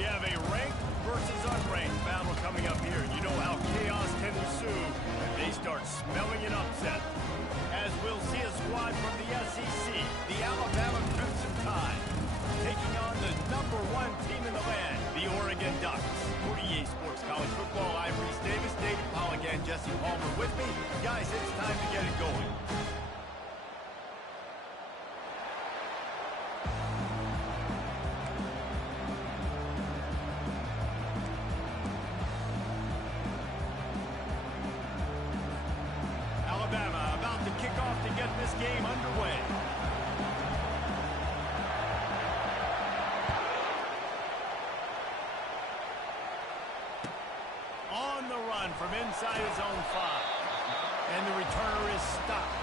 We have a ranked versus unranked battle coming up here. You know how chaos can ensue if they start smelling an upset. As we'll see a squad from the SEC, the Alabama Crimson Tide, taking on the #1 team in the land, the Oregon Ducks. For EA Sports College Football, I'm Reese Davis, David Paul again, Jesse Palmer with me. Guys, it's time to get it going. Alabama about to kick off to get this game underway. On the run from inside his own 5. And the returner is stopped.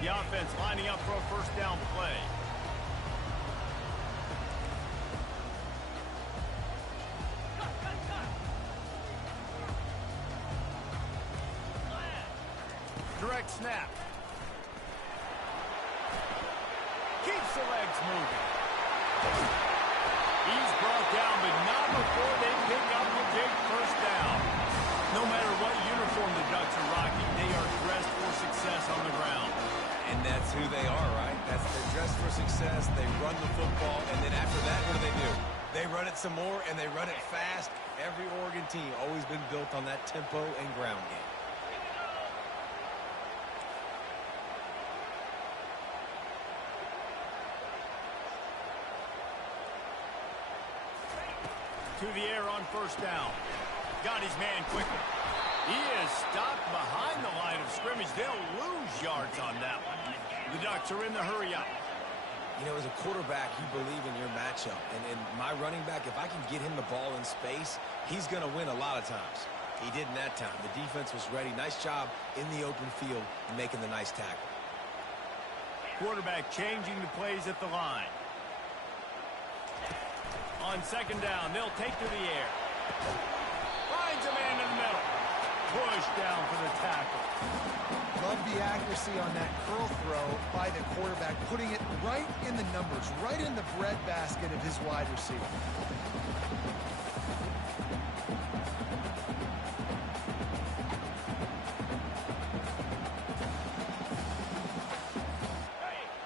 The offense lining up for a first down play. Direct snap. Keeps the legs moving. He's brought down, but not before they pick up the big first down. No matter what uniform the Ducks are rocking, they are dressed for success on the ground. And that's who they are, right? They're dressed for success. They run the football, and then after that, what do? They run it some more, and they run it fast. Every Oregon team always been built on that tempo and ground game. To the air on first down. Got his man quickly. He is stopped behind the line of scrimmage. They'll lose yards on that one. The Ducks are in the hurry up. You know, as a quarterback, you believe in your matchup. And my running back, if I can get him the ball in space, he's going to win a lot of times. He didn't that time. The defense was ready. Nice job in the open field making the nice tackle. Quarterback changing the plays at the line. On second down, they'll take to the air. Finds a man in the middle. Push down for the tackle. Love the accuracy on that curl throw by the quarterback, putting it right in the numbers, right in the breadbasket of his wide receiver.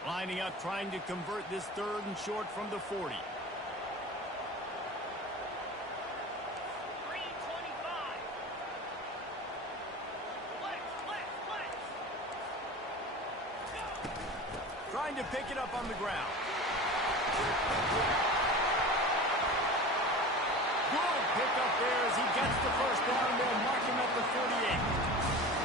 Lining up, trying to convert this 3rd and short from the 40. Trying to pick it up on the ground. Good pick up there as he gets the first down. They'll mark him at the 48.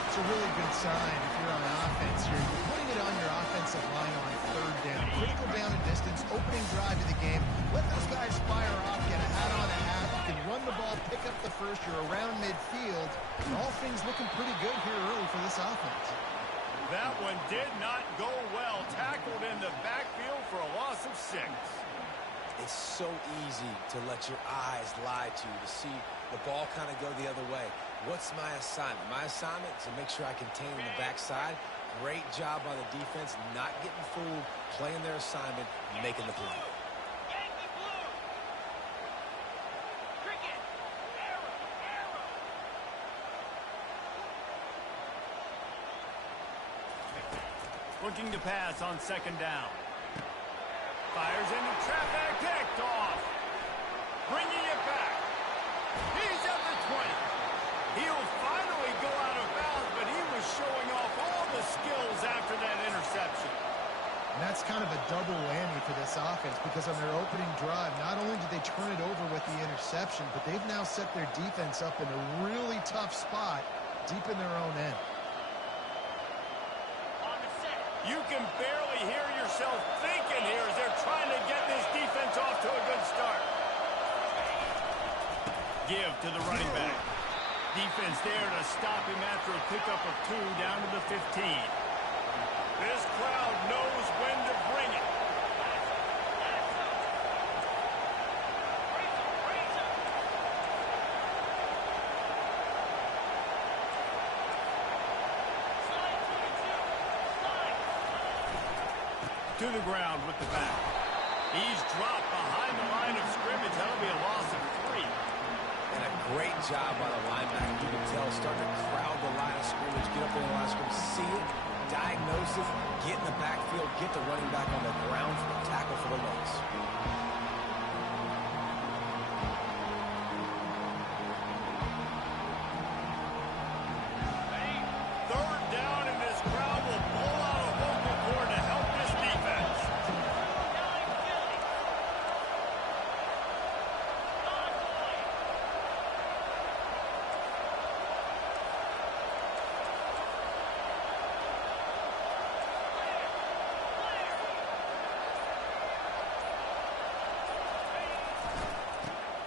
It's a really good sign if you're on offense here. You're putting it on your offensive line on 3rd down. Critical down and distance, opening drive of the game. Let those guys fire off, get a hat on a hat. You can run the ball, pick up the first. You're around midfield. And all things looking pretty good here early for this offense. That one did not go well. Tackled in the backfield for a loss of 6. It's so easy to let your eyes lie to you, to see the ball kind of go the other way. What's my assignment? My assignment is to make sure I contain the backside. Great job by the defense, not getting fooled, playing their assignment, making the play. Looking to pass on second down. Fires into traffic, picked off. Bringing it back. He's at the 20. He'll finally go out of bounds, but he was showing off all the skills after that interception. And that's kind of a double whammy for this offense because on their opening drive, not only did they turn it over with the interception, but they've now set their defense up in a really tough spot deep in their own end. You can barely hear yourself thinking here as they're trying to get this defense off to a good start. Give to the running back. Defense there to stop him after a pickup of 2 down to the 15. This crowd knows when to bring it. to the ground with the back. He's dropped behind the line of scrimmage. That'll be a loss of 3. And a great job by the linebacker. You can tell, starting to crowd the line of scrimmage, get up in the line of scrimmage, see it, diagnose it, get in the backfield, get the running back on the ground for the tackle for the loss. Third down, and this crowd will pull out a vocal cord to help this defense.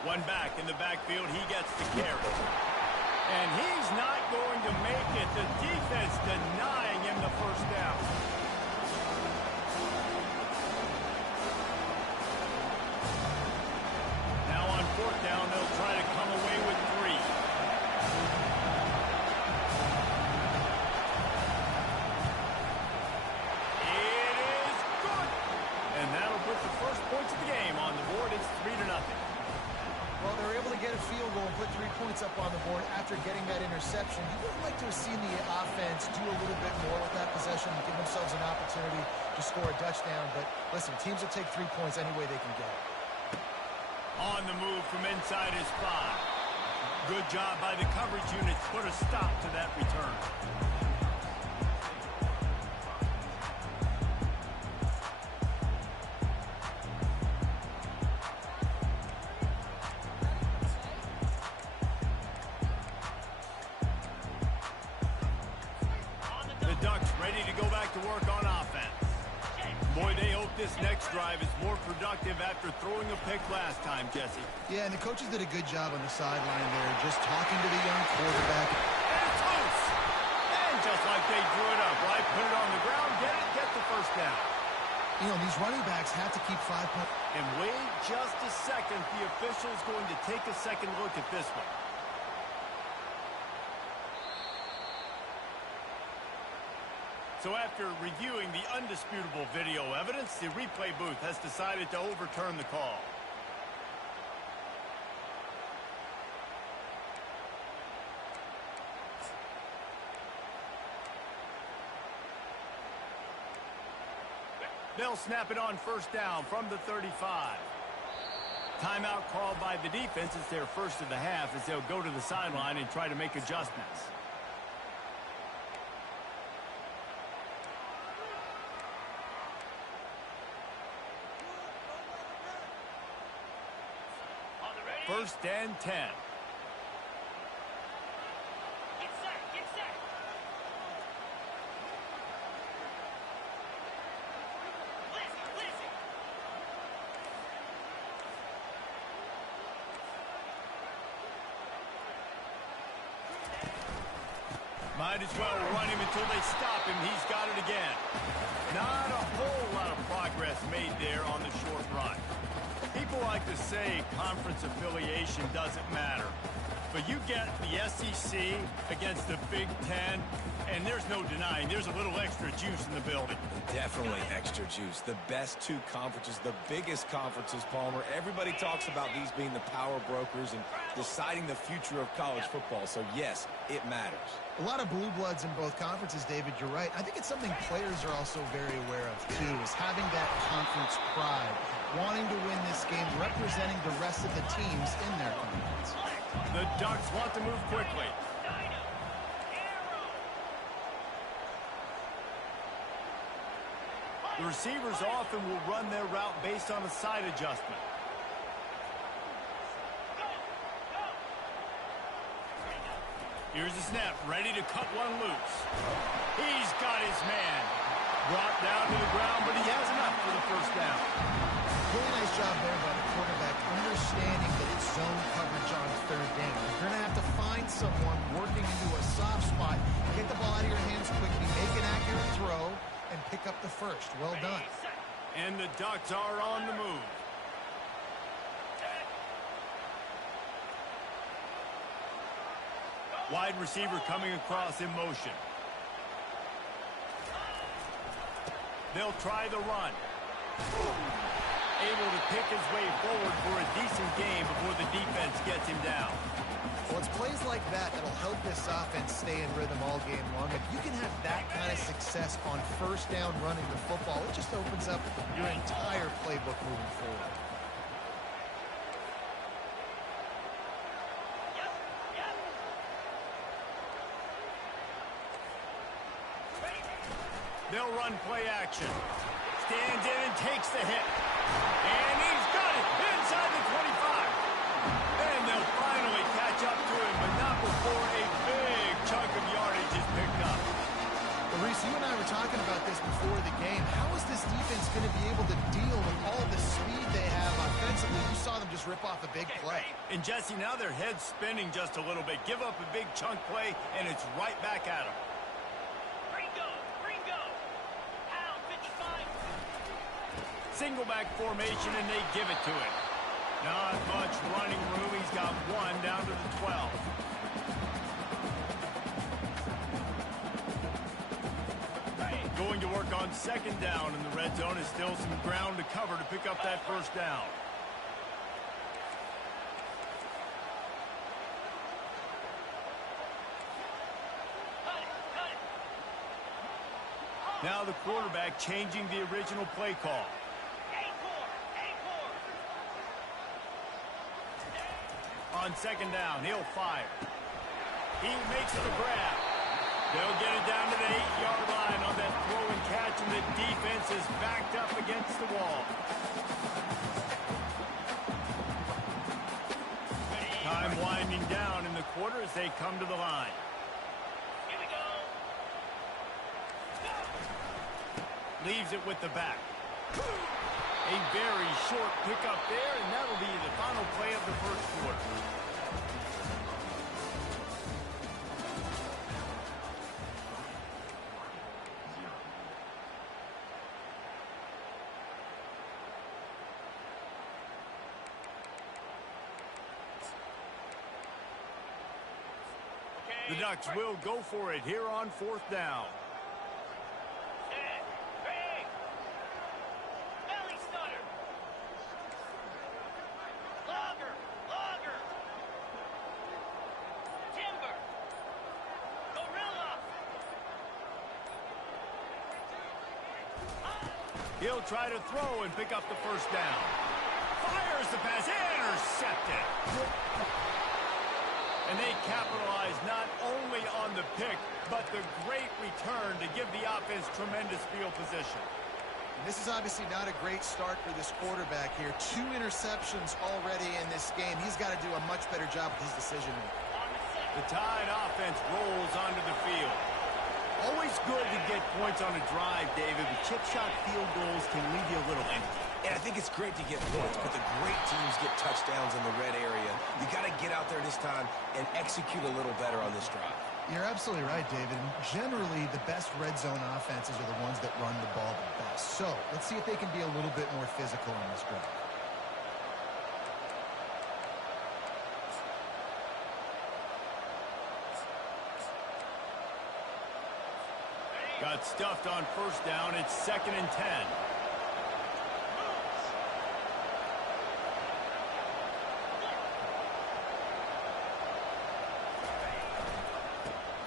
One back in the backfield, he gets the carry. And he's not going to make it. The defense denying him the first down. Now on fourth down, they'll try to come away with 3. It is good. And that'll put the first points of the game on the board. It's 3-0. Well, they're able to get a field goal and put 3 points up on the board after getting that interception. You would have liked to have seen the offense do a little bit more with that possession and give themselves an opportunity to score a touchdown. But listen, teams will take 3 points any way they can get it. On the move from inside his 5. Good job by the coverage unit to put a stop to that return. This next drive is more productive after throwing a pick last time, Jesse. Yeah, and the coaches did a good job on the sideline there, just talking to the young quarterback. And it's loose. And just like they drew it up, right? Put it on the ground, get the first down. You know, these running backs have to keep 5 points. And wait just a second. The official's going to take a second look at this one. So after reviewing the undisputable video evidence, the replay booth has decided to overturn the call. They'll snap it on first down from the 35. Timeout called by the defense. It's their first of the half as they'll go to the sideline and try to make adjustments. First and 10. Get set. Listen. Might as well run him until they stop him. He's got it again. Not a whole lot of progress made there on the short run. People like to say conference affiliation doesn't matter. But you get the SEC against the Big Ten, and there's no denying there's a little extra juice in the building. Definitely extra juice. The best 2 conferences, the biggest conferences, Palmer. Everybody talks about these being the power brokers and deciding the future of college football. So, yes, it matters. A lot of blue bloods in both conferences, David. You're right. I think it's something players are also very aware of, too, is having that conference pride, wanting to win this game, representing the rest of the teams in their conference. The Ducks want to move quickly. The receivers often will run their route based on a side adjustment. Here's the snap, ready to cut one loose. He's got his man. Brought down to the ground, but he has enough for the first down. Really nice job there by the quarterback, understanding that it's zone coverage on third down. You're going to have to find someone working into a soft spot, get the ball out of your hands quickly, make an accurate throw, and pick up the first. Well done. And the Ducks are on the move. Wide receiver coming across in motion. They'll try the run. Able to pick his way forward for a decent game before the defense gets him down. Well, it's plays like that that'll help this offense stay in rhythm all game long. If you can have that kind of success on first down running the football, it just opens up your entire playbook moving forward. They'll run play action. Stands in and takes the hit. And he's got it inside the 25. And they'll finally catch up to him, but not before a big chunk of yardage is picked up. Well, Reese, you and I were talking about this before the game. How is this defense going to be able to deal with all the speed they have offensively? You saw them just rip off a big play. And Jesse, now their head's spinning just a little bit. Give up a big chunk play, and it's right back at them. Single back formation, and they give it to him. Not much running room. He's got one down to the 12. Going to work on second down in the red zone. Is still some ground to cover to pick up that first down. Now the quarterback changing the original play call. On second down, he'll fire. He makes the grab. They'll get it down to the 8-yard line on that throw and catch, and the defense is backed up against the wall. Time winding down in the quarter as they come to the line. Here we go. Leaves it with the back. A very short pickup there, and that'll be the final play of the first quarter. The Ducks will go for it here on fourth down. He'll try to throw and pick up the first down. Fires the pass, intercepted. And they capitalize not only on the pick, but the great return to give the offense tremendous field position. And this is obviously not a great start for this quarterback here. 2 interceptions already in this game. He's got to do a much better job with his decision-making. The Tide offense rolls onto the field. Always good to get points on a drive, David, but chip shot field goals can leave you a little empty. And I think it's great to get points, but the great teams get touchdowns in the red area. You got to get out there this time and execute a little better on this drive. You're absolutely right, David. And generally, the best red zone offenses are the ones that run the ball the best. So let's see if they can be a little bit more physical on this drive. Got stuffed on first down. It's 2nd and 10.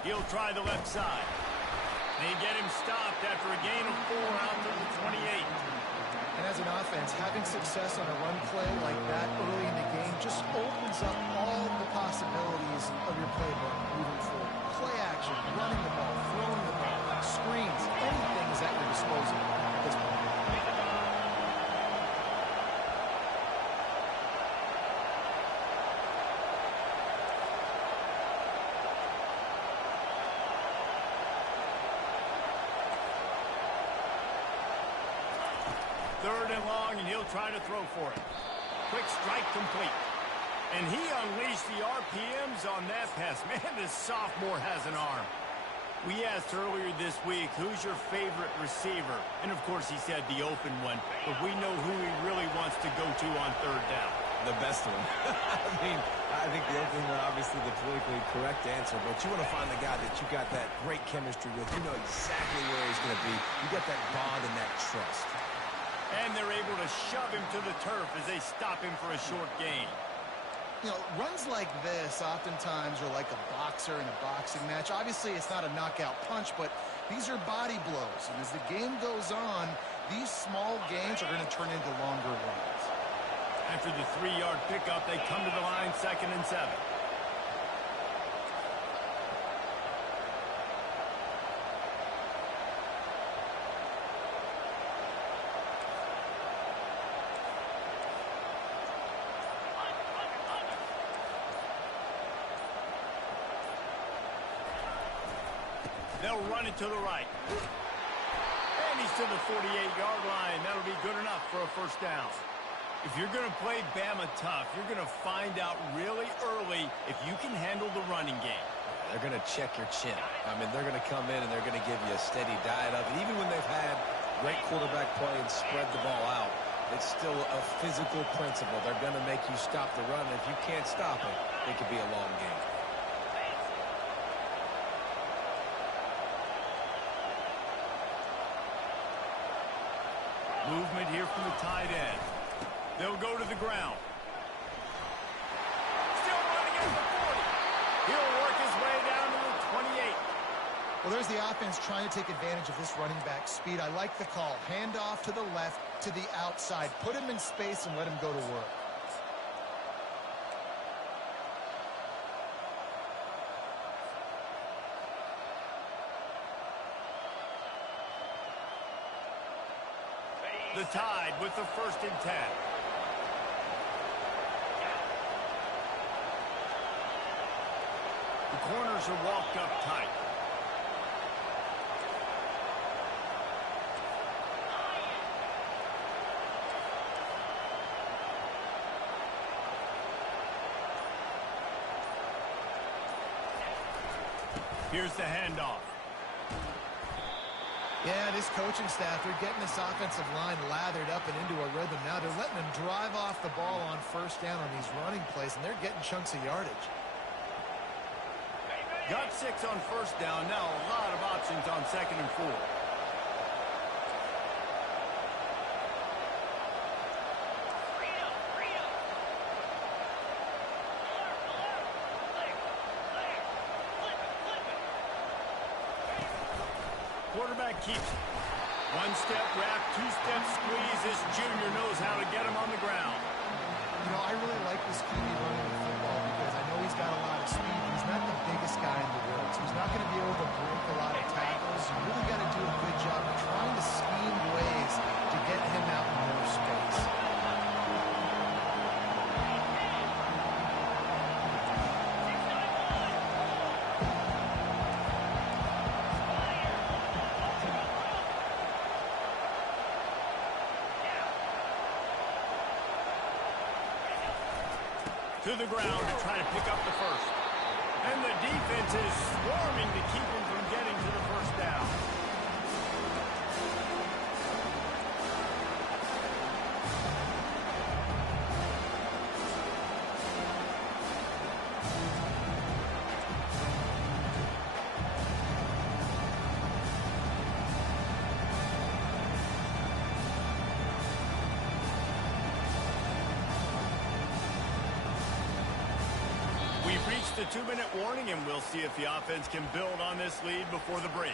He'll try the left side. They get him stopped after a gain of 4 out to the 28. And as an offense, having success on a run play like that early in the game just opens up all the possibilities of your playbook moving forward. Play action, running the ball, throwing the ball, screens, anything is at your disposal at this point. Third and long, and he'll try to throw for it. Quick strike complete. And he unleashed the RPMs on that pass. Man, this sophomore has an arm. We asked earlier this week, who's your favorite receiver? And, of course, he said the open one. But we know who he really wants to go to on third down. The best one. I mean, I think the opening one, obviously the politically correct answer, but you want to find the guy that you got that great chemistry with. You know exactly where he's going to be. You got that bond and that trust. And they're able to shove him to the turf as they stop him for a short gain. You know, runs like this oftentimes are like a boxer in a boxing match. Obviously, it's not a knockout punch, but these are body blows. And as the game goes on, these small gains are going to turn into longer runs. After the 3-yard pickup, they come to the line 2nd and 7. They'll run it to the right. And he's to the 48-yard line. That'll be good enough for a first down. If you're going to play Bama tough, you're going to find out really early if you can handle the running game. They're going to check your chin. I mean, they're going to come in and they're going to give you a steady diet of it. Even when they've had great quarterback play and spread the ball out, it's still a physical principle. They're going to make you stop the run. And if you can't stop it, it could be a long game. Movement here from the tight end. They'll go to the ground. Still running at the 40. He'll work his way down to the 28. Well, there's the offense trying to take advantage of this running back speed. I like the call. Hand off to the left, to the outside. Put him in space and let him go to work. The Tide with the 1st and 10. The corners are walked up tight. Here's the handoff. Yeah, this coaching staff, they're getting this offensive line lathered up and into a rhythm. Now they're letting them drive off the ball on first down on these running plays, and they're getting chunks of yardage. Got 6 on first down. Now a lot of options on 2nd and 4. Quarterback keeps it. 1-step wrap, 2-step squeeze. This junior knows how to get him on the ground. You know, I really like this QB running the football because I know he's got a lot of speed. He's not the biggest guy in the world, so he's not going to be able to break a lot of tackles. You really got to do a good job of trying to scheme ways to get him out in more space. To the ground to try to pick up the first. And the defense is swarming to keep him from getting to the first down. We've reached the 2-minute warning, and we'll see if the offense can build on this lead before the break.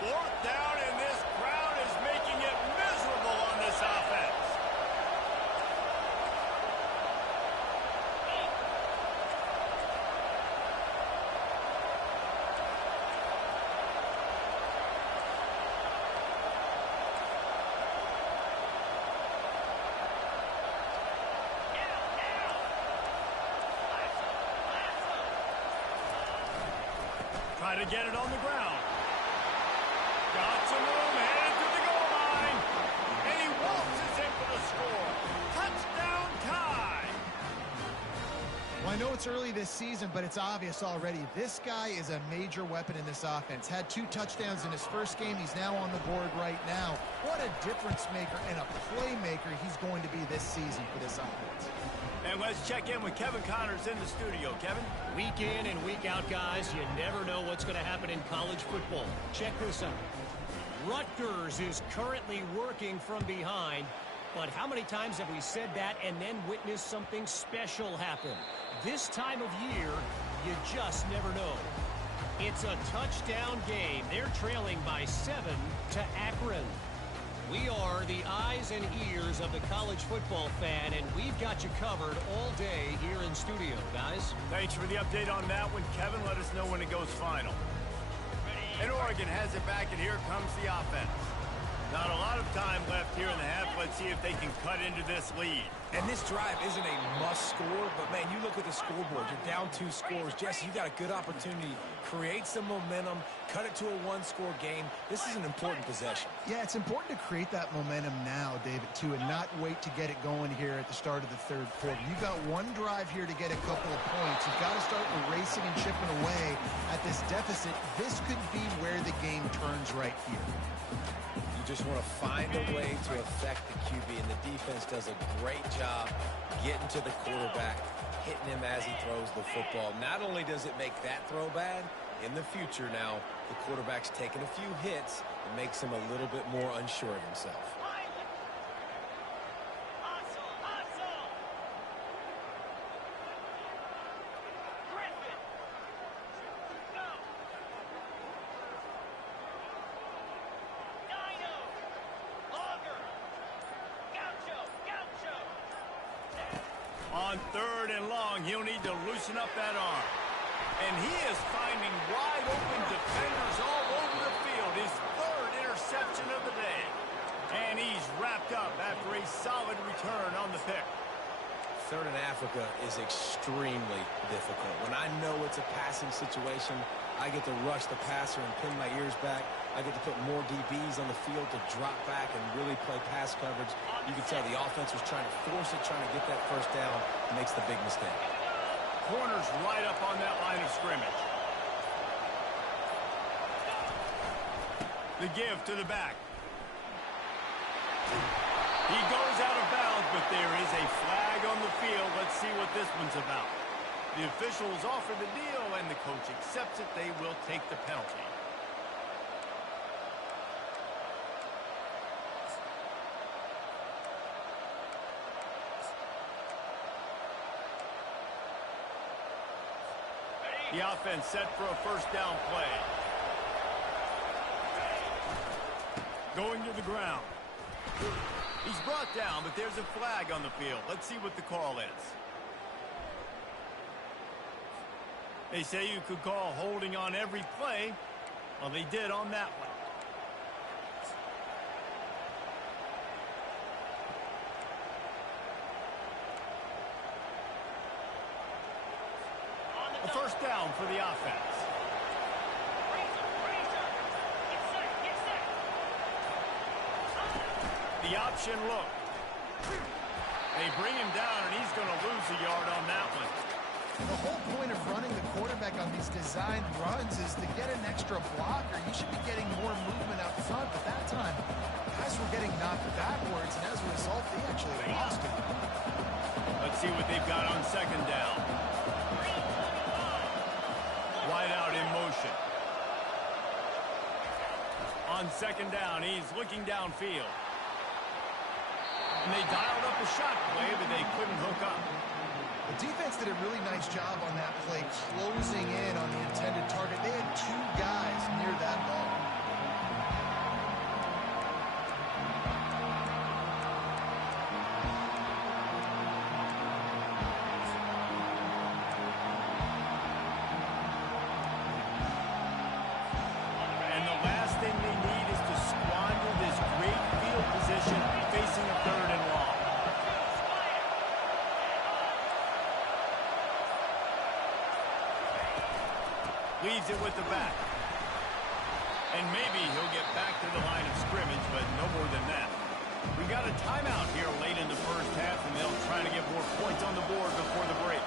Fourth down, and this crowd is making it miserable on this offense. Try to get it on the ground. Got some room, headed to the goal line. And he waltzes in for the score. Touchdown, Tide. Well, I know it's early this season, but it's obvious already. This guy is a major weapon in this offense. Had 2 touchdowns in his first game. He's now on the board right now. What a difference maker and a playmaker he's going to be this season for this offense. And let's check in with Kevin Connors in the studio. Kevin? Week in and week out, guys, you never know what's going to happen in college football. Check this out. Rutgers is currently working from behind, but how many times have we said that and then witnessed something special happen? This time of year, you just never know. It's a touchdown game. They're trailing by 7 to Akron. We are the eyes and ears of the college football fan, and we've got you covered all day here in studio, guys. Thanks for the update on that one, Kevin. Let us know when it goes final. And Oregon has it back, and here comes the offense. Not a lot of time left here in the half. Let's see if they can cut into this lead. And this drive isn't a must score, but man, you look at the scoreboard, you're down 2 scores. Jesse, you got a good opportunity. Create some momentum, cut it to a 1-score game. This is an important possession. Yeah, it's important to create that momentum now, David, too, and not wait to get it going here at the start of the third quarter. You've got one drive here to get a couple of points. You've got to start erasing and chipping away at this deficit. This could be where the game turns right here. Just want to find a way to affect the QB, and the defense does a great job getting to the quarterback, hitting him as he throws the football. Not only does it make that throw bad, in the future now, the quarterback's taking a few hits and makes him a little bit more unsure of himself. On 3rd and long, he'll need to loosen up that arm. And he is finding wide open defenders all over the field. His 3rd interception of the day. And he's wrapped up after a solid return on the pick. 3rd and Africa is extremely difficult. When I know it's a passing situation, I get to rush the passer and pin my ears back. I get to put more DBs on the field to drop back and really play pass coverage. You can tell the offense was trying to force it, trying to get that first down, and makes the big mistake. Corner's right up on that line of scrimmage. The give to the back. He goes out of bounds, but there is a flag on the field. Let's see what this one's about. The officials offer the deal, and the coach accepts it. They will take the penalty. The offense set for a first down play. Going to the ground. He's brought down, but there's a flag on the field. Let's see what the call is. They say you could call holding on every play. Well, they did on that one. A first down for the offense. The option look. They bring him down, and he's going to lose a yard on that one. The whole point of running the quarterback on these designed runs is to get an extra blocker. You should be getting more movement out front, but that time, guys were getting knocked backwards, and as a result, they actually lost him. Let's see what they've got on second down. Wide out in motion. On second down, he's looking downfield. And they dialed up a shot play, but they couldn't hook up. The defense did a really nice job on that play, closing in on the intended target. They had 2 guys near that ball. And the last thing they need is to squander this great field position facing a 3rd and long. Leaves it with the back. And maybe he'll get back to the line of scrimmage, but no more than that. We got a timeout here late in the first half, and they'll try to get more points on the board before the break.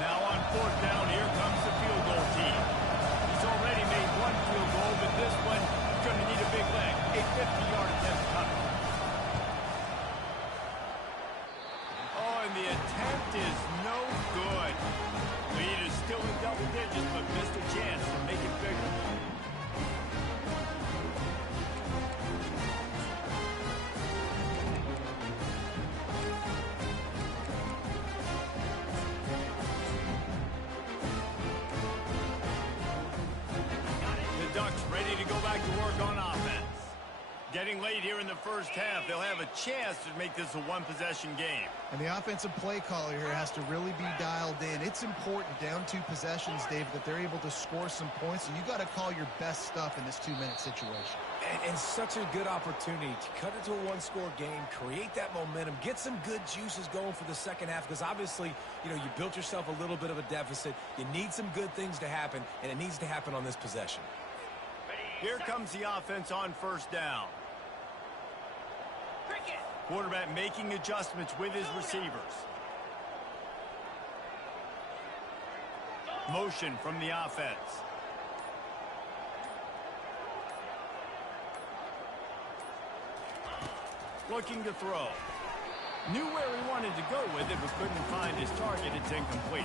Now on fourth down, here comes the field goal team. He's already made one field goal, but this one is going to need a big leg. A 50-yard attempt coming. Oh, and the attempt is no good. Lead is still in double digits, but missed a chance to make it bigger. The Ducks ready to go back to work on offense. Getting late here in the first half, they'll have a chance to make this a one-possession game. And the offensive play caller here has to really be dialed in. It's important down 2 possessions, Dave, that they're able to score some points. And you got to call your best stuff in this 2-minute situation. And such a good opportunity to cut it to a one-score game, create that momentum, get some good juices going for the second half, because obviously, you know, you built yourself a little bit of a deficit. You need some good things to happen, and it needs to happen on this possession. Here comes the offense on first down. Quarterback making adjustments with his receivers. Motion from the offense. Looking to throw. Knew where he wanted to go with it, but couldn't find his target. It's incomplete.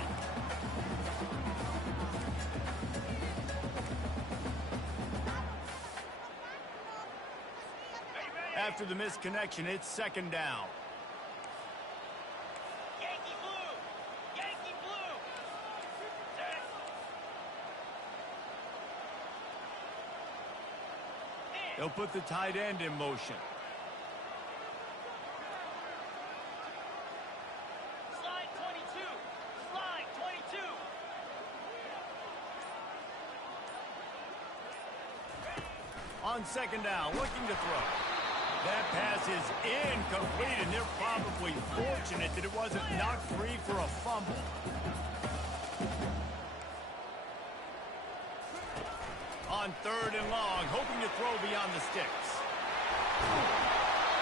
After the misconnection, it's second down. Yankee blue! Yankee blue! They'll put the tight end in motion. Slide 22! Slide 22! On second down, looking to throw. That pass is incomplete, and they're probably fortunate that it wasn't knocked free for a fumble. On third and long, hoping to throw beyond the sticks.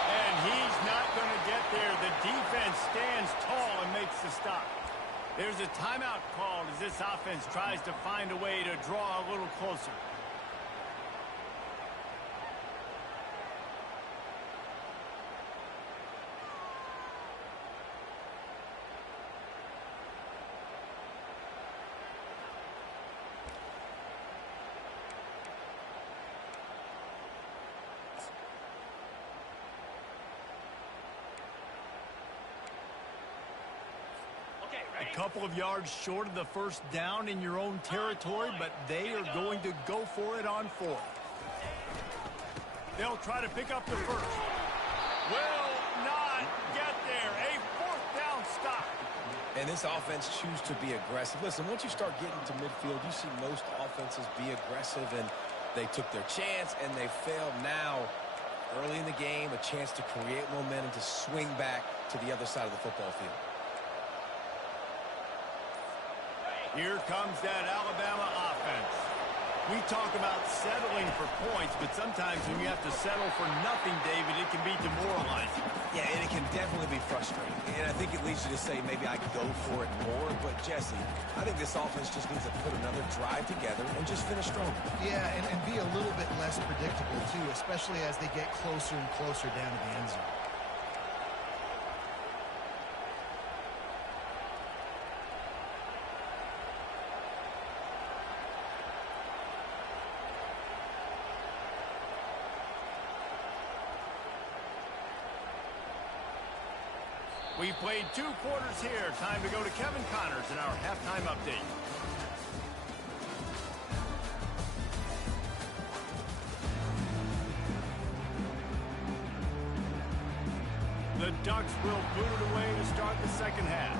And he's not going to get there. The defense stands tall and makes the stop. There's a timeout called as this offense tries to find a way to draw a little closer. A couple of yards short of the first down in your own territory, but they are going to go for it on fourth. They'll try to pick up the first. Will not get there. A fourth down stop. And this offense chooses to be aggressive. Listen, once you start getting to midfield, you see most offenses be aggressive, and they took their chance, and they failed. Now, early in the game, a chance to create momentum, to swing back to the other side of the football field. Here comes that Alabama offense. We talk about settling for points, but sometimes when you have to settle for nothing, David, it can be demoralizing. Yeah, and it can definitely be frustrating. And I think it leads you to say maybe I could go for it more. But, Jesse, I think this offense just needs to put another drive together and just finish strong. Yeah, and be a little bit less predictable, too, especially as they get closer and closer down to the end zone. We've played 2 quarters here. Time to go to Kevin Connors in our halftime update. The Ducks will boot it away to start the second half.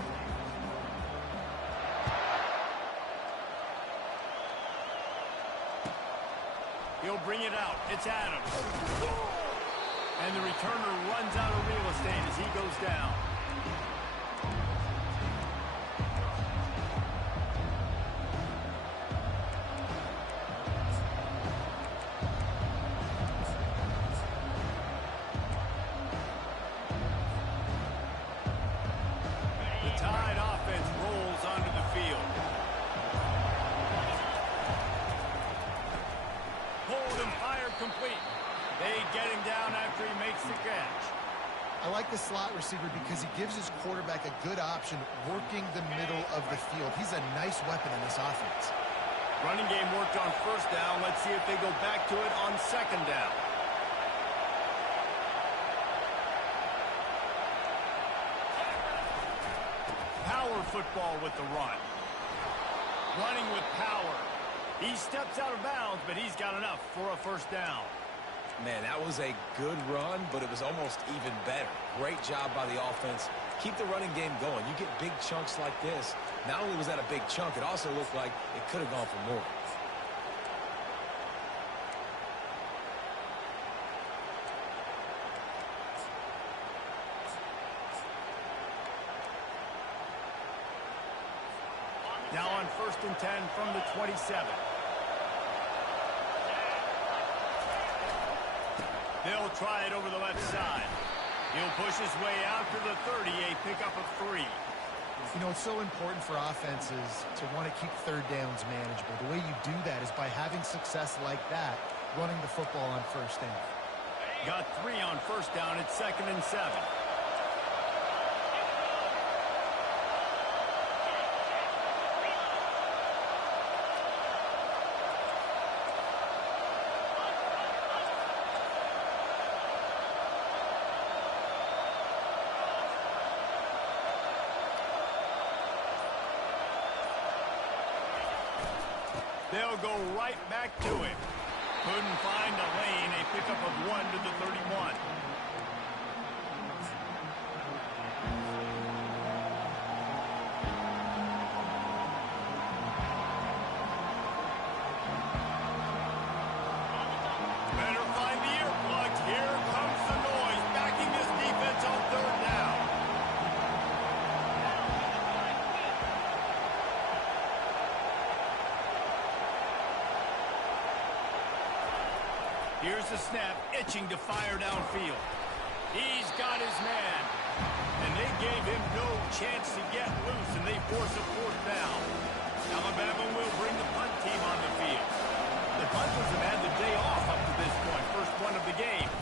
He'll bring it out. It's Adams. And the returner runs out of real estate as he goes down. Tide offense rolls onto the field. Hold and fire complete. They get him down after he makes the catch. I like the slot receiver because he gives his quarterback a good option working the middle of the field. He's a nice weapon in this offense. Running game worked on first down. Let's see if they go back to it on second down. Power football with the run. Running with power. He steps out of bounds, but he's got enough for a first down. Man, that was a good run, but it was almost even better. Great job by the offense. Keep the running game going. You get big chunks like this. Not only was that a big chunk, it also looked like it could have gone for more. Now on 1st and 10 from the 27. They'll try it over the left side. He'll push his way out to the 30, a pickup of 3. You know, it's so important for offenses to want to keep third downs manageable. The way you do that is by having success like that, running the football on first down. Got 3 on first down at 2nd and 7. They'll go right back to him. Couldn't find a lane. A pickup of 1 to the 31. Better find the earplugs. Here comes the noise. Backing this defense on 3rd down. Here's the snap, itching to fire downfield. He's got his man. And they gave him no chance to get loose, and they force a 4th down. Alabama will bring the punt team on the field. The punters have had the day off up to this point, first one of the game.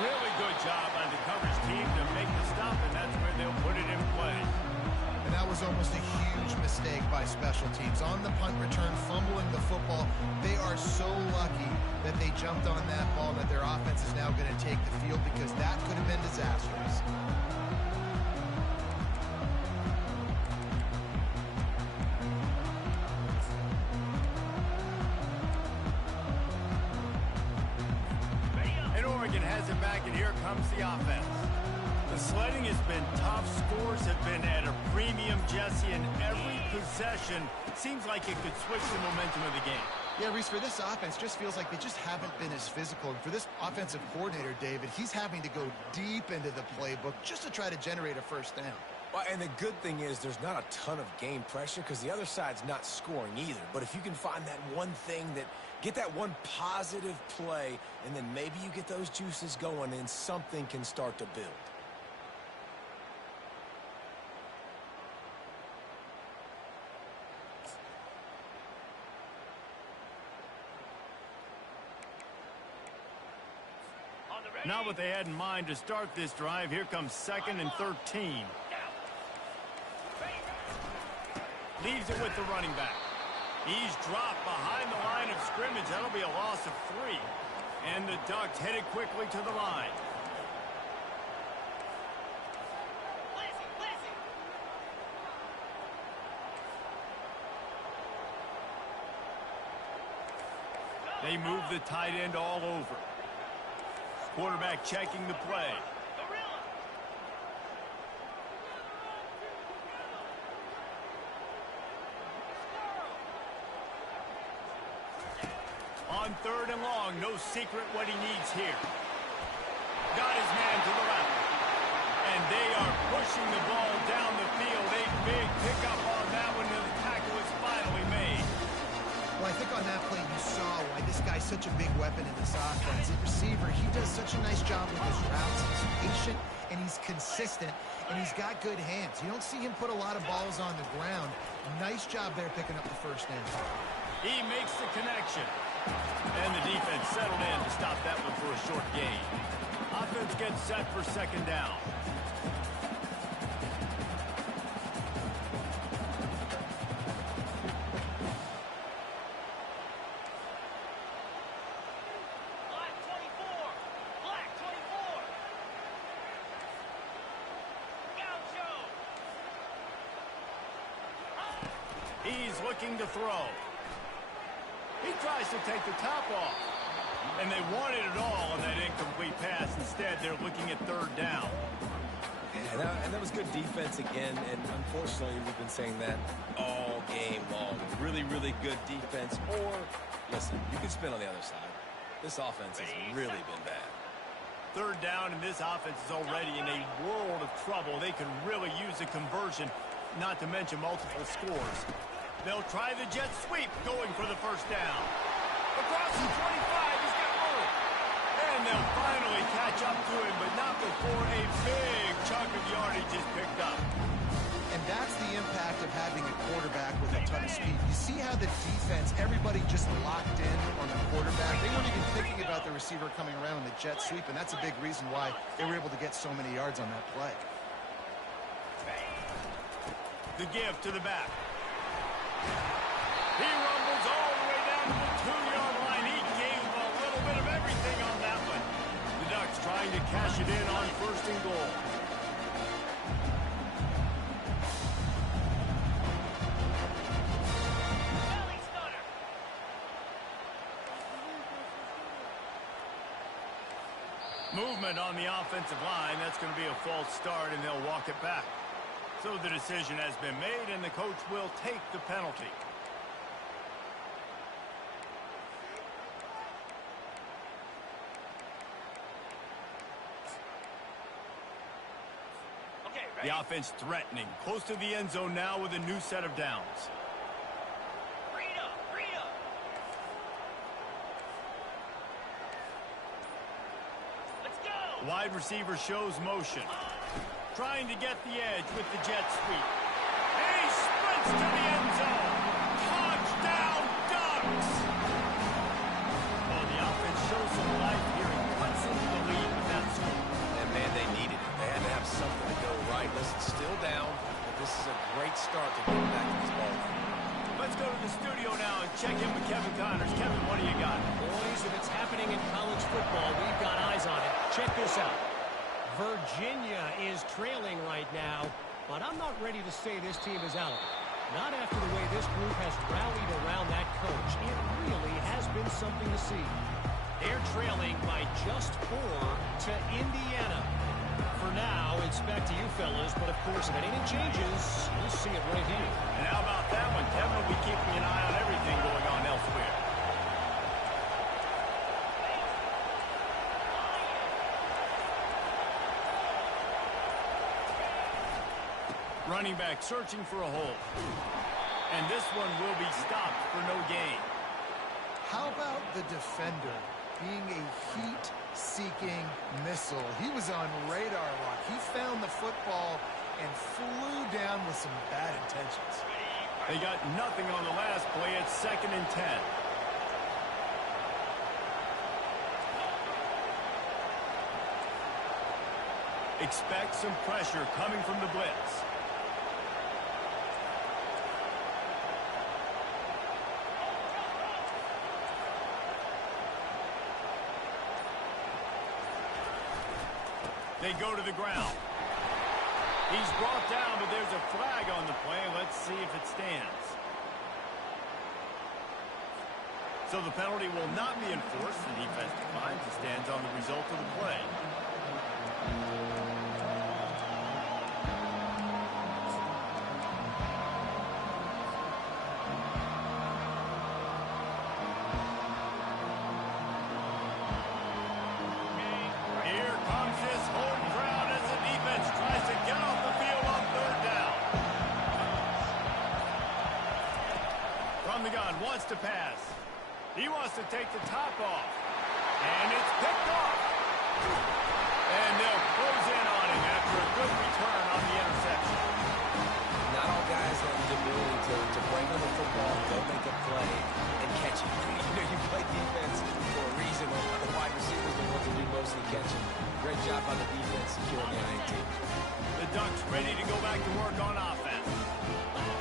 Really good job on the coverage team to make the stop, and that's where they'll put it in play. And that was almost a huge mistake by special teams. On the punt return, fumbling the football, they are so lucky that they jumped on that ball, that their offense is now going to take the field, because that could have been disastrous. And Oregon has it back, and here comes the offense. The sledding has been tough. Scores have been at a premium, Jesse, and every possession seems like it could switch the momentum of the game. Yeah, Reese, for this offense, just feels like they just haven't been as physical. And for this offensive coordinator, David, he's having to go deep into the playbook just to try to generate a first down. Well, and the good thing is there's not a ton of game pressure because the other side's not scoring either. But if you can find that one thing, that get that one positive play, and then maybe you get those juices going and something can start to build. Not what they had in mind to start this drive. Here comes 2nd and 13. Leaves it with the running back. He's dropped behind the line of scrimmage. That'll be a loss of 3. And the Ducks headed quickly to the line. They move the tight end all over. Quarterback checking the play. On 3rd and long, no secret what he needs here. Got his man to the left. And they are pushing the ball down the field. A big pickup on that one, and the tackle is finally made. Well, I think on that play you saw why this guy's such a big weapon in this offense. The receiver, he does such a nice job with his routes. He's patient, and he's consistent, and he's got good hands. You don't see him put a lot of balls on the ground. Nice job there picking up the first down. He makes the connection. And the defense settled in to stop that one for a short gain. Offense gets set for second down. Black 24. Black 24. Gaucho. He's looking to throw. He tries to take the top off. And they wanted it all on that incomplete pass. Instead, they're looking at third down. Yeah, and that was good defense again. And unfortunately, we've been saying that all game long. Really, really good defense. Or, listen, you can spin on the other side. This offense has really been bad. Third down, and this offense is already in a world of trouble. They can really use a conversion, not to mention multiple scores. They'll try the jet sweep, going for the first down. Across the 25, he's got room. And they'll finally catch up to him, but not before a big chunk of yardage is picked up. And that's the impact of having a quarterback with a ton of speed. You see how the defense, everybody just locked in on the quarterback. They weren't even thinking about the receiver coming around in the jet sweep, and that's a big reason why they were able to get so many yards on that play. The give to the back. He rumbles all the way down to the 2-yard line. He gave a little bit of everything on that one. The Ducks trying to cash it in on first and goal. Belly stunner. Movement on the offensive line. That's going to be a false start, and they'll walk it back. So the decision has been made, and the coach will take the penalty. Okay, ready? The offense threatening. Close to the end zone now with a new set of downs. Rita. Let's go. Wide receiver shows motion. Trying to get the edge with the jet sweep. And he sprints to the end zone. Touchdown, Ducks! Oh, the offense shows some life here and cuts into the lead with that score. And, man, they needed it. They had to have something to go right. Listen, still down, but this is a great start to get back to this ball game. Let's go to the studio now and check in with Kevin Connors. Kevin, what do you got? Boys, if it's happening in college football, we've got eyes on it. Check this out. Virginia is trailing right now, but I'm not ready to say this team is out. Not after the way this group has rallied around that coach. It really has been something to see. They're trailing by just 4 to Indiana. For now, it's back to you fellas, but of course, if anything changes, you'll see it right here. And how about that one? Kevin will be keeping an eye on everything going on elsewhere. Running back searching for a hole. And this one will be stopped for no gain. How about the defender being a heat-seeking missile? He was on radar lock. He found the football and flew down with some bad intentions. They got nothing on the last play. It's 2nd and 10. Expect some pressure coming from the blitz. They go to the ground. He's brought down, but there's a flag on the play. Let's see if it stands. So the penalty will not be enforced. The defense declines and stands on the result of the play. Here comes this home crowd as the defense tries to get off the field on 3rd down. From the gun, wants to pass. He wants to take the top off. And it's picked off. catch, and great job on the defense securing the INT. The Ducks ready to go back to work on offense.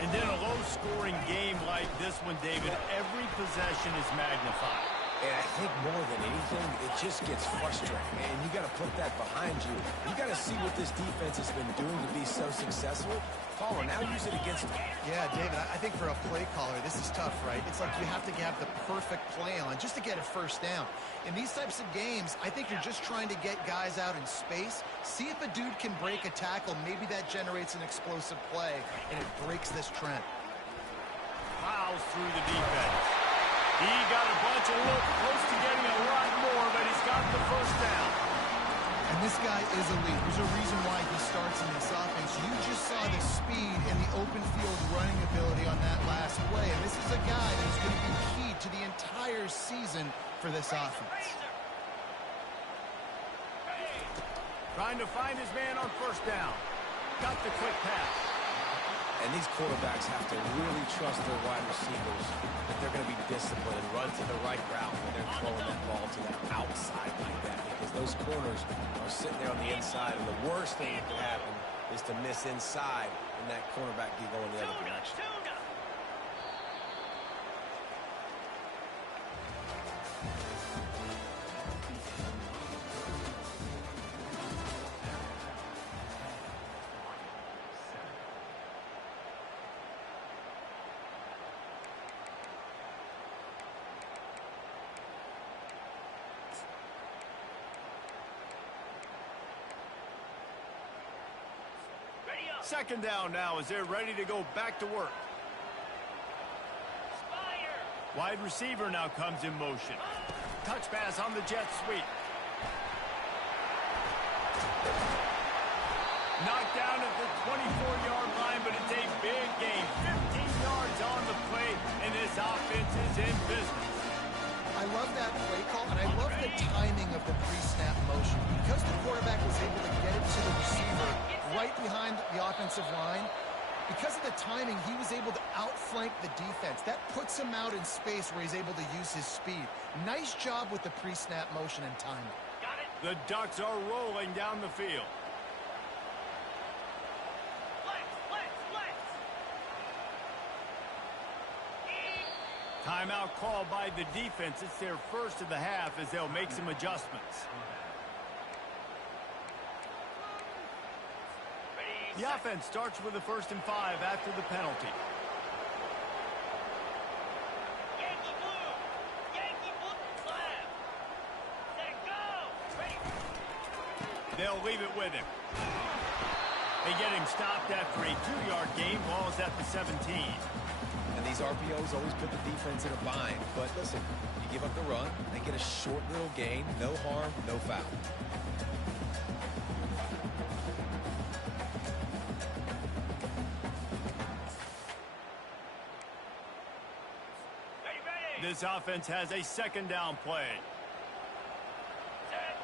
And in a low-scoring game like this one, David, every possession is magnified. And I think more than anything, it just gets frustrating. And you got to put that behind you. You got to see what this defense has been doing to be so successful. Caller, now use it against them. Yeah, David, I think for a play caller, this is tough, right? It's like you have to have the perfect play on just to get a first down. In these types of games, I think you're just trying to get guys out in space, see if a dude can break a tackle. Maybe that generates an explosive play, and it breaks this trend. Plows through the defense. He got a bunch of look, close to getting a lot more, but he's got the first down. And this guy is elite. There's a reason why he starts in this offense. You just saw the speed and the open field running ability on that last play. And this is a guy that's going to be key to the entire season for this offense. Trying to find his man on first down. Got the quick pass. And these quarterbacks have to really trust their wide receivers that they're going to be disciplined and run to the right route when they're throwing that ball to the outside like that, because those corners are sitting there on the inside, and the worst thing that can happen is to miss inside and that cornerback be going the other direction. Second down now as they're ready to go back to work. Wide receiver now comes in motion. Touch pass on the jet sweep. Knocked down at the 24-yard line, but it's a big gain. 15 yards on the play, and this offense is in business. I love that play call, and I love the timing of the pre-snap motion. Because the quarterback was able to get it to the receiver right behind the offensive line, because of the timing, he was able to outflank the defense. That puts him out in space where he's able to use his speed. Nice job with the pre-snap motion and timing. Got it. The Ducks are rolling down the field. Timeout called by the defense. It's their first of the half as they'll make some adjustments. The offense starts with a 1st and 5 after the penalty. Yankee blue. Yankee blue. Slam. Set, go. Ready. They'll leave it with him. They get him stopped after a 2-yard gain. Ball's at the 17. And these RPOs always put the defense in a bind. But listen, you give up the run, they get a short little gain, no harm, no foul. Ready, ready. This offense has a 2nd down play. Set.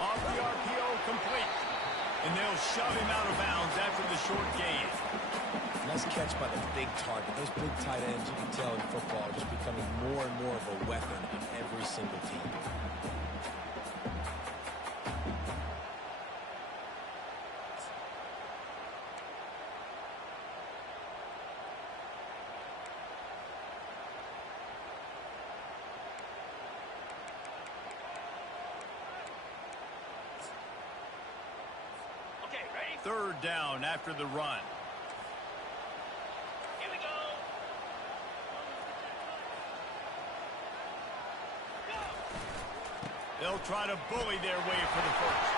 Off the RPO, complete. And they'll shove him out of bounds after the short gain. Nice catch by the big target. Those big tight ends, you can tell in football, are just becoming more and more of a weapon on every single team. Okay, ready. 3rd down after the run. Here we go. Go. They'll try to bully their way for the first.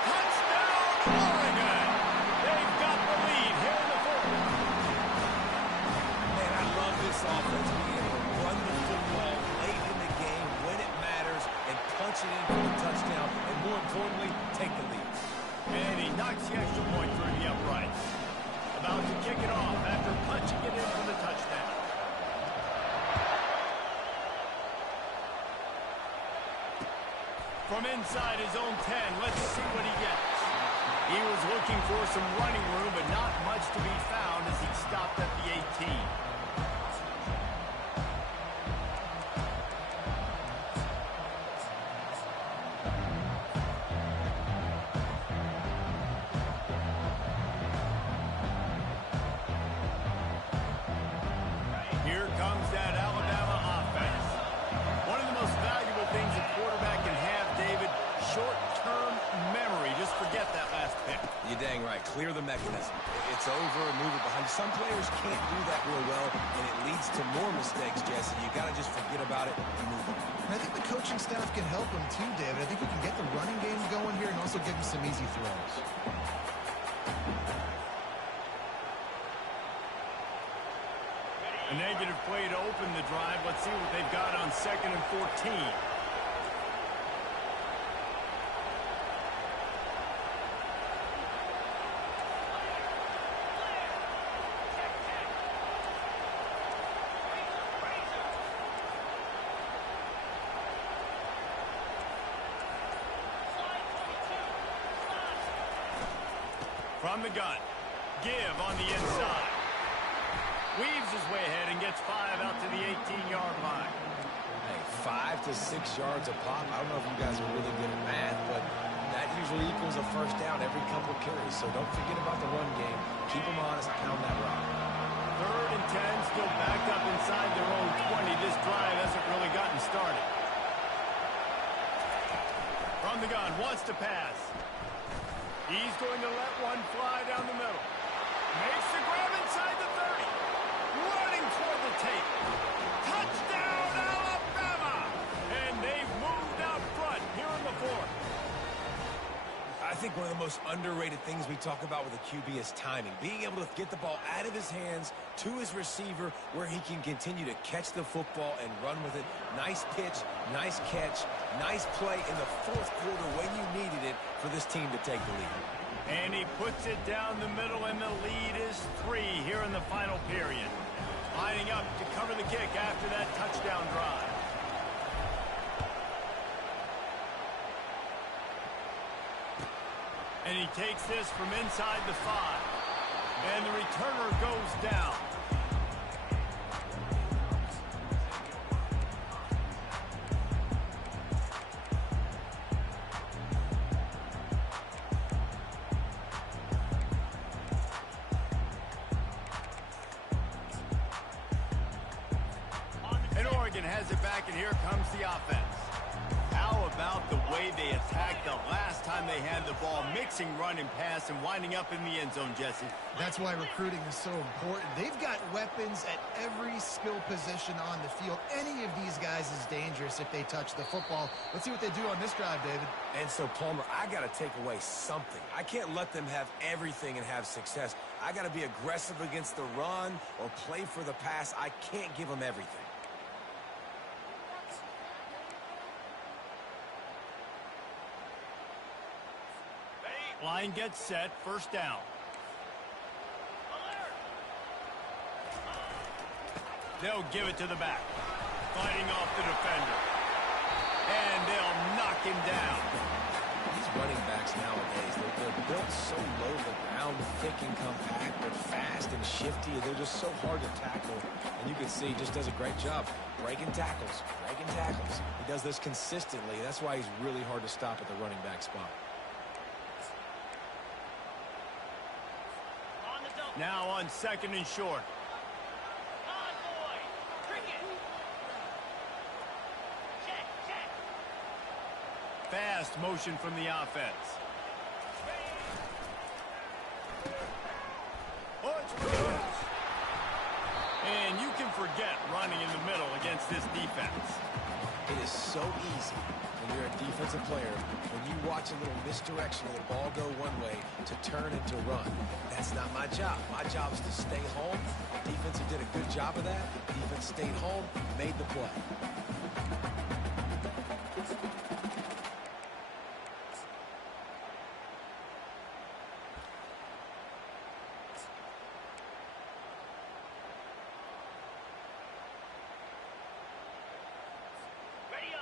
Touchdown, Oregon! They've got the lead here in the 4th. Man, I love this offense being able to run the football late in the game when it matters and punch it in for the touchdown, and more importantly, take the lead. And he knocks the extra point through the uprights. About to kick it off after punching it in for the touchdown. From inside his own 10, let's see what he gets. He was looking for some running room, but not much to be found as he stopped at the 18. mechanism. It's over, move it behind. Some players can't do that real well, and it leads to more mistakes, Jesse. You got to just forget about it and move on. And I think the coaching staff can help him too, David. I think we can get the running game going here and also give him some easy throws. A negative play to open the drive. Let's see what they've got on 2nd and 14. From the gun. Give on the inside. Weaves his way ahead and gets 5 out to the 18-yard line. Hey, 5 to 6 yards a pop. I don't know if you guys are really good at math, but that usually equals a first down every couple carries. So don't forget about the run game. Keep them honest, pound that rock. 3rd and 10, still backed up inside their own 20. This drive hasn't really gotten started. From the gun, wants to pass. He's going to let one fly down the middle. Makes the grab inside the 30. Running toward the tape. Touchdown, Alabama! And they've moved out front here in the 4th. I think one of the most underrated things we talk about with a QB is timing. Being able to get the ball out of his hands to his receiver where he can continue to catch the football and run with it. Nice pitch, nice catch, nice play in the 4th quarter when you needed it for this team to take the lead. And he puts it down the middle, and the lead is 3 here in the final period. Lining up to cover the kick after that touchdown drive. And he takes this from inside the 5. And the returner goes down. And Oregon has it back, and here comes the offense. How about the way they attacked the last time they had the ball, mixing run and pass and winding up in the end zone, Jesse? That's why recruiting is so important. They've got weapons at every skill position on the field. Any of these guys is dangerous if they touch the football. Let's see what they do on this drive, David. And so, Palmer, I got to take away something. I can't let them have everything and have success. I got to be aggressive against the run or play for the pass. I can't give them everything. Line gets set, 1st down. They'll give it to the back. Fighting off the defender. And they'll knock him down. These running backs nowadays, they're built so low to the ground, thick and compact, but fast and shifty. They're just so hard to tackle. And you can see he just does a great job breaking tackles, breaking tackles. He does this consistently. That's why he's really hard to stop at the running back spot. Now on 2nd and short. Convoy! Cricket! Check, check! Fast motion from the offense. Oh, it's good. And you can forget running in the middle against this defense. It is so easy when you're a defensive player, when you watch a little misdirection of the ball go one way to turn and to run. That's not my job. My job is to stay home. The defense did a good job of that. The defense stayed home, made the play.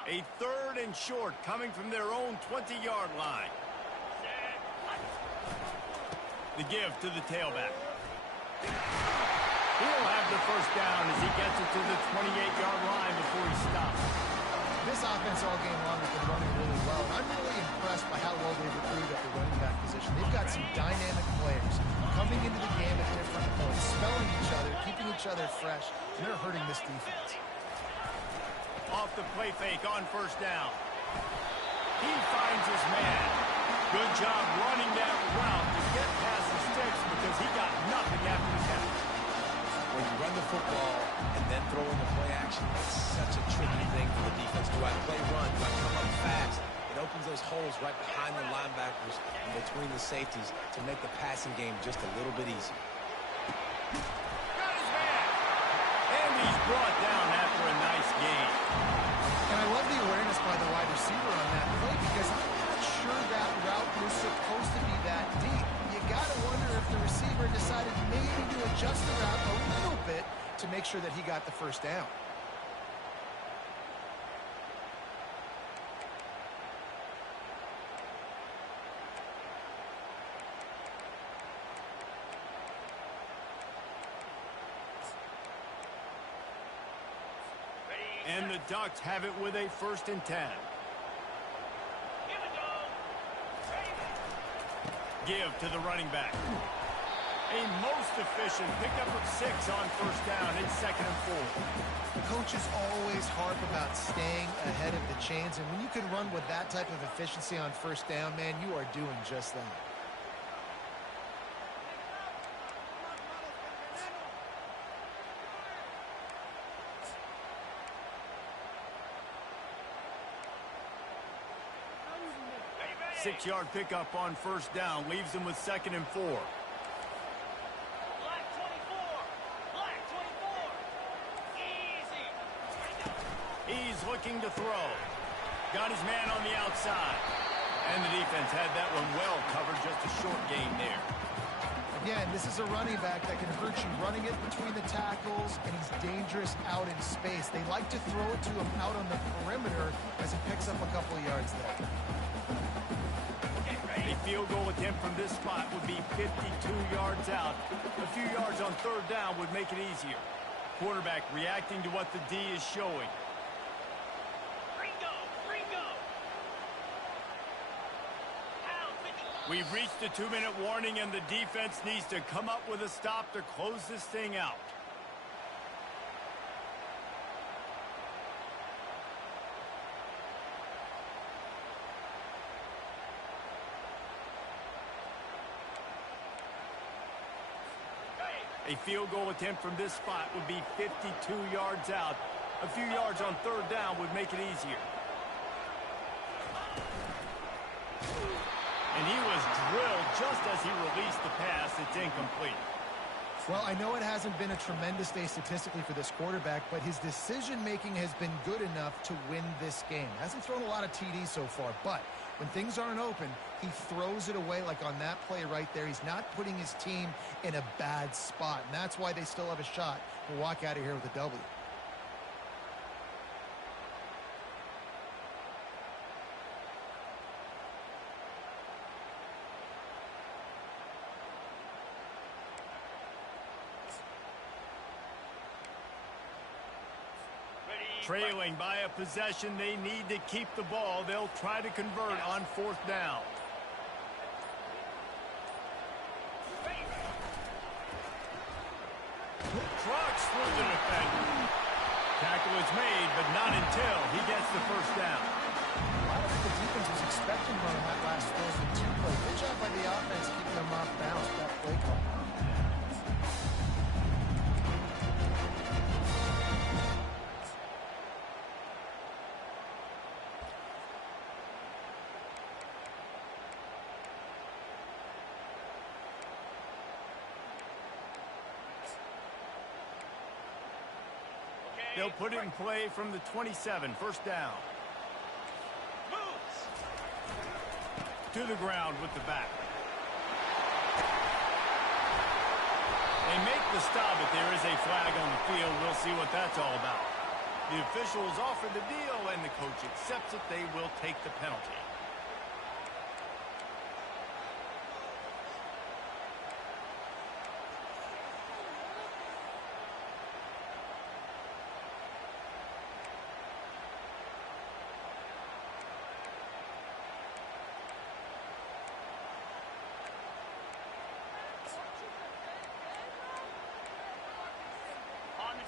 A 3rd and short coming from their own 20-yard line. The give to the tailback. He'll have the 1st down as he gets it to the 28-yard line before he stops. This offense all game long has been running really well. And I'm really impressed by how well they've recruited at the running back position. They've got some dynamic players coming into the game at different points, spelling each other, keeping each other fresh, and they're hurting this defense. Off the play fake on 1st down. He finds his man. Good job running that route to get past the sticks because he got nothing after the catch. When you run the football and then throw in the play action, it's such a tricky thing for the defense. Do I play run? Do I come up fast? It opens those holes right behind the linebackers and between the safeties to make the passing game just a little bit easier. Got his man. And he's brought down after a nice gain. And I love the awareness by the wide receiver on that play because I'm not sure that route was supposed to be that deep. You got to wonder if the receiver decided maybe to adjust the route a little bit to make sure that he got the first down. And the Ducks have it with a 1st and 10. Here we go. Give to the running back. A most efficient pickup of 6 on 1st down and 2nd and 4. The coaches always harp about staying ahead of the chains, and when you can run with that type of efficiency on 1st down, man, you are doing just that. Six-yard pickup on 1st down leaves them with 2nd and 4. Black 24. Black 24. Easy. He's looking to throw. Got his man on the outside. And the defense had that one well covered, just a short gain there. Again, this is a running back that can hurt you running it between the tackles, and he's dangerous out in space. They like to throw it to him out on the perimeter as he picks up a couple of yards there. A field goal attempt from this spot would be 52 yards out. A few yards on 3rd down would make it easier. Quarterback reacting to what the D is showing. Ringo. Ringo. Pound 50. We've reached the 2-minute warning, and the defense needs to come up with a stop to close this thing out. A field goal attempt from this spot would be 52 yards out. A few yards on 3rd down would make it easier. And he was drilled just as he released the pass. It's incomplete. Well, I know it hasn't been a tremendous day statistically for this quarterback, but his decision-making has been good enough to win this game. Hasn't thrown a lot of TDs so far, but when things aren't open, he throws it away like on that play right there. He's not putting his team in a bad spot, and that's why they still have a shot to walk out of here with a W. Trailing by a possession, they need to keep the ball. They'll try to convert on 4th down. Trucks through the defender. Tackle is made, but not until he gets the 1st down. I don't think the defense was expecting one on that last 4th and 2 play. Good job by the offense keeping them off balance with that play call. They'll put it in play from the 27, 1st down. Moves. To the ground with the back. They make the stop, but there is a flag on the field. We'll see what that's all about. The officials offer the deal, and the coach accepts it. They will take the penalty.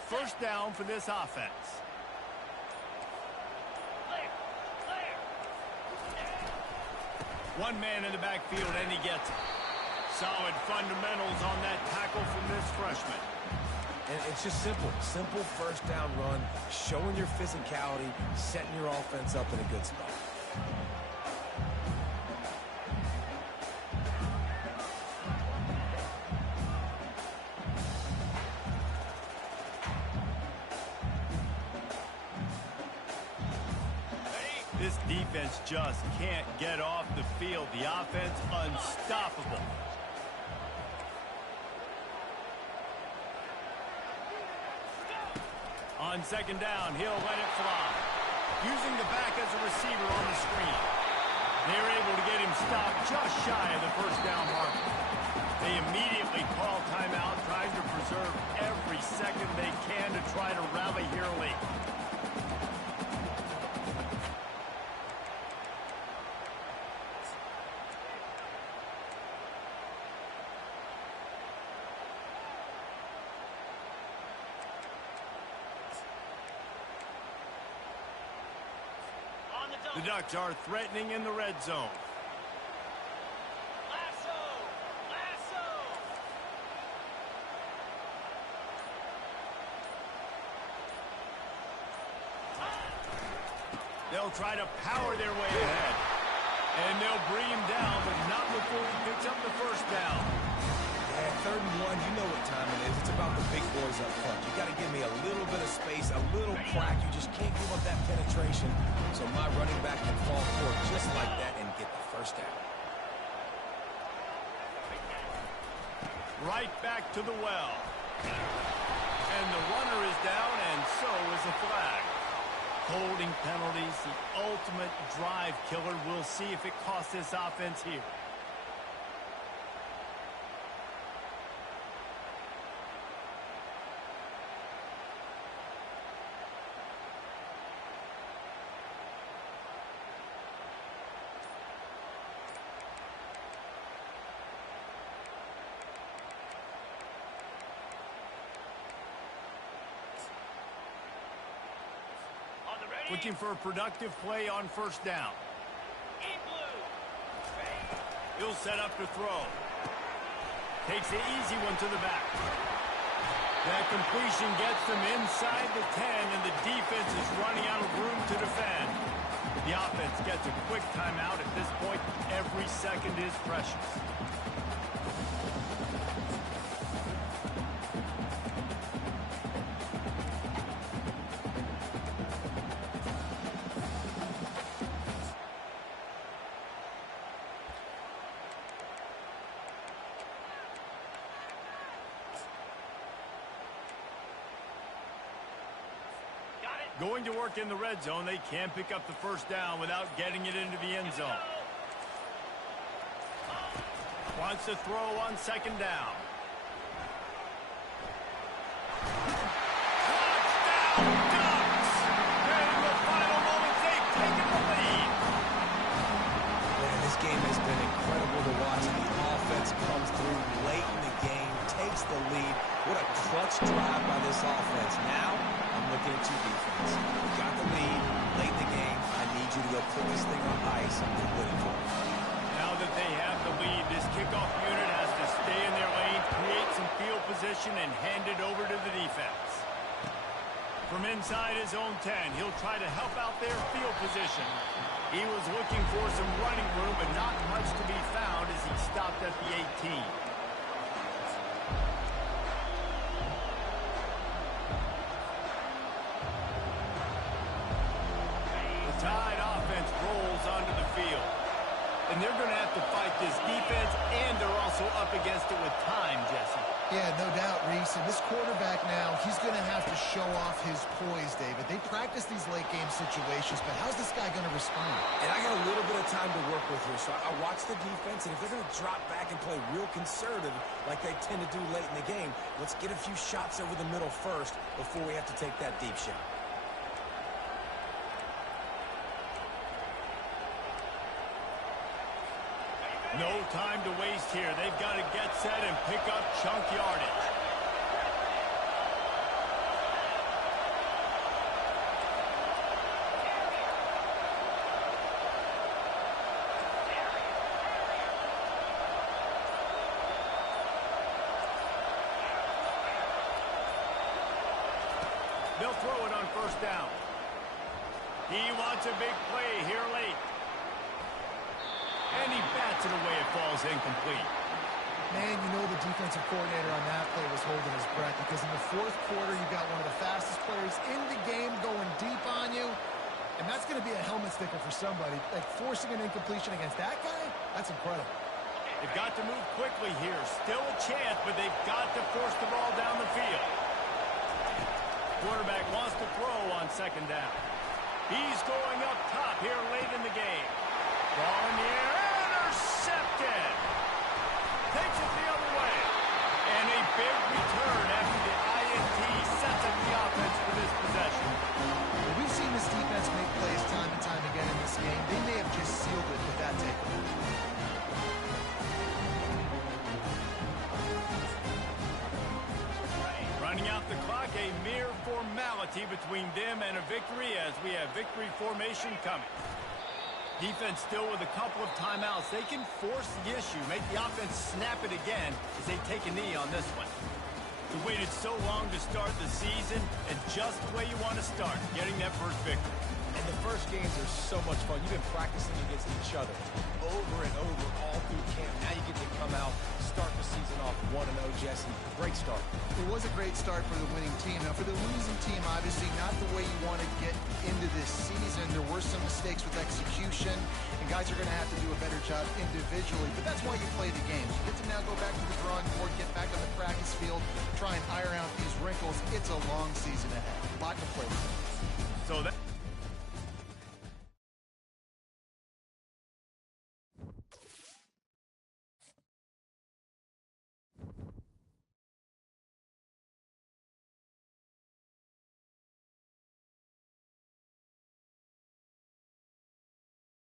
First down for this offense. One man in the backfield, and he gets it. Solid fundamentals on that tackle from this freshman. And it's just simple. Simple first down run, showing your physicality, setting your offense up in a good spot. This defense just can't get off the field. The offense unstoppable. On second down, he'll let it fly. Using the back as a receiver on the screen. They're able to get him stopped just shy of the first down marker. They immediately call timeout, trying to preserve every second they can to try to rally here late. The Ducks are threatening in the red zone. Lasso! Lasso! They'll try to power their way ahead. And they'll bring him down, but not before he picks up the first down. Yeah, 3rd and 1, you know what time it is. It's about the big boys up front. You got to give me a little bit of space, a little crack. You just can't give up that penetration. So my running back can fall forward just like that and get the first down. Right back to the well. And the runner is down, and so is the flag. Holding penalties, the ultimate drive killer. We'll see if it costs this offense here. Looking for a productive play on first down. He'll set up to throw. Takes the easy one to the back. That completion gets them inside the 10, and the defense is running out of room to defend. The offense gets a quick timeout. At this point, every second is precious. Going to work in the red zone, they can't pick up the first down without getting it into the end zone. Wants to throw on second down. Touchdown, Ducks! And in the final moments, they've taken the lead. Man, this game has been incredible to watch. The offense comes through late in the game, takes the lead. What a clutch drive by this offense. Now, I'm looking at you, defense. You got the lead late in the game. I need you to go put this thing on ice and win it for me. Now that they have the lead, this kickoff unit has to stay in their lane, create some field position, and hand it over to the defense. From inside his own 10, he'll try to help out their field position. He was looking for some running room, but not much to be found as he stopped at the 18. Tide offense rolls onto the field. And they're going to have to fight this defense, and they're also up against it with time, Jesse. Yeah, no doubt, Reese. And this quarterback now, he's going to have to show off his poise, David. They practice these late-game situations, but how's this guy going to respond? And I got a little bit of time to work with here, so I watch the defense, and if they're going to drop back and play real conservative like they tend to do late in the game, let's get a few shots over the middle first before we have to take that deep shot. No time to waste here. They've got to get set and pick up chunk yardage. They'll throw it on first down. He wants a big play here late. And he bats it away. It falls incomplete. Man, you know the defensive coordinator on that play was holding his breath because in the fourth quarter, you got one of the fastest players in the game going deep on you. And that's going to be a helmet sticker for somebody. Like, forcing an incompletion against that guy, that's incredible. They've got to move quickly here. Still a chance, but they've got to force the ball down the field. Quarterback wants to throw on second down. He's going up top here late in the game. Ball in the air, intercepted. Takes it the other way. And a big return after the INT sets up the offense for this possession. Well, we've seen this defense make plays time and time again in this game. They may have just sealed it with that takeaway. Running out the clock, a mere formality between them and a victory as we have victory formation coming. Defense still with a couple of timeouts. They can force the issue, make the offense snap it again as they take a knee on this one. They waited so long to start the season, and just the way you want to start, getting that first victory. And the first games are so much fun. You've been practicing against each other over and over all through camp. Now you get to come out, start the season off 1-0, Jesse. Great start. It was a great start for the winning team. Now, for the losing team, obviously not the way you want to get into this season. There were some mistakes with execution, and guys are going to have to do a better job individually. But that's why you play the games. You get to now go back to the drawing board, get back on the practice field, try and iron out these wrinkles. It's a long season ahead. A lot to play for. So that